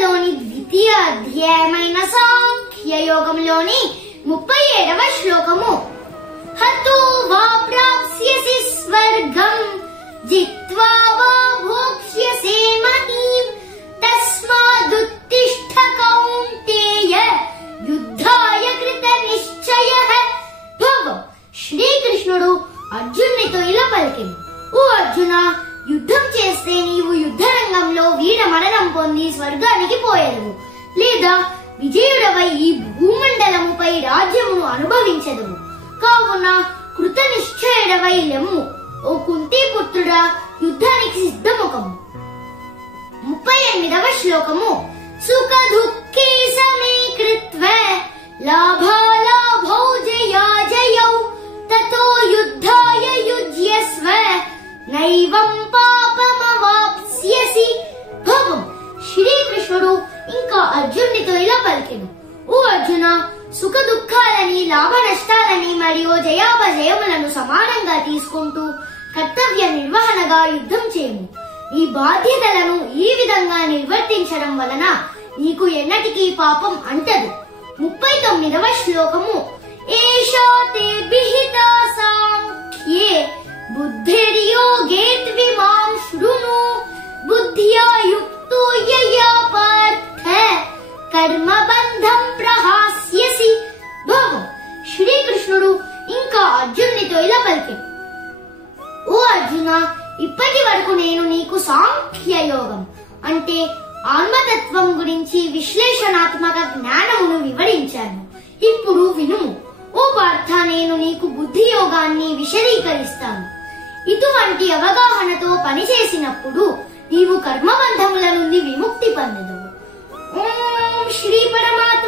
గీతలోని ద్వితీయ అధ్యాయమైన సాంఖ్య యోగంలోని 37వ శ్లోకము. హతో వా ప్రాప్స్యసి స్వర్గం జిత్వా వా భోక్ష్యసే మహీం తస్మాదుత్తిష్ఠ కౌంతేయ యుద్ధాయ కృత నిశ్చయః. భగం శ్రీకృష్ణుడు అర్జునునితో ఇలా పలికెను. ఓ అర్జున, యుద్ధం చేస్తే నీవు యుద్ధ రంగంలో వీర మరణం పొంది స్వర్గానికి పోయేదవు, లేదా విజయుడవై ఈ భూమండలముపై రాజ్యమును అనుభవించదవు. కావున కృత నిశ్చయుడవై లెమ్ము. ఓ కుంతీ పుత్రుడా, యుద్ధానికి సిద్ధముఖము. 38వ శ్లోకము. సుఖ దుఃఖే సమే కృత్వా లాభాలాభౌ జయాజయౌ తతో యుద్ధాయ యుజ్యస్వ నైవం పాపమవాప్స్యసి. భగం శ్రీకృష్ణుడు ఇంకా అర్జునుడితో ఇలా పలికెను. ఓ అర్జున, సుఖ దుఃఖాలని, లాభ నష్టాలని మరియు జయాపజయములను సమానంగా తీసుకుంటూ కర్తవ్య నిర్వహణగా యుద్ధం చేయము. ఈ బాధ్యతలను ఈ విధంగా నిర్వర్తించడం వలన నీకు ఎన్నటికీ పాపం అంటదు. 39వ శ్లోకము. ఏషా తే విహితా సాంఖ్యే బుద్ధిర్యోగే త్విమాం శృణు బుద్ధ్యా యుక్తో యయా పార్థ కర్మబంధం ప్రహాస్యసి. భగం శ్రీకృష్ణుడు ఇంకా అర్జునునితో ఇలా పలికెను. ఓ అర్జున, ఇప్పటి వరకు నేను నీకు సాంఖ్య యోగం అంటే ఆత్మతత్వం గురించి విశ్లేషణాత్మక జ్ఞానమును వివరించాను. ఇప్పుడు వినుము. ఓ పార్థ, నేను నీకు బుద్ధి యోగాన్ని విశదీకరిస్తాను. ఇటువంటి అవగాహనతో పనిచేసినప్పుడు నీవు కర్మబంధముల నుండి విముక్తి పొందెదవు. ఓం శ్రీ పరమాత్మ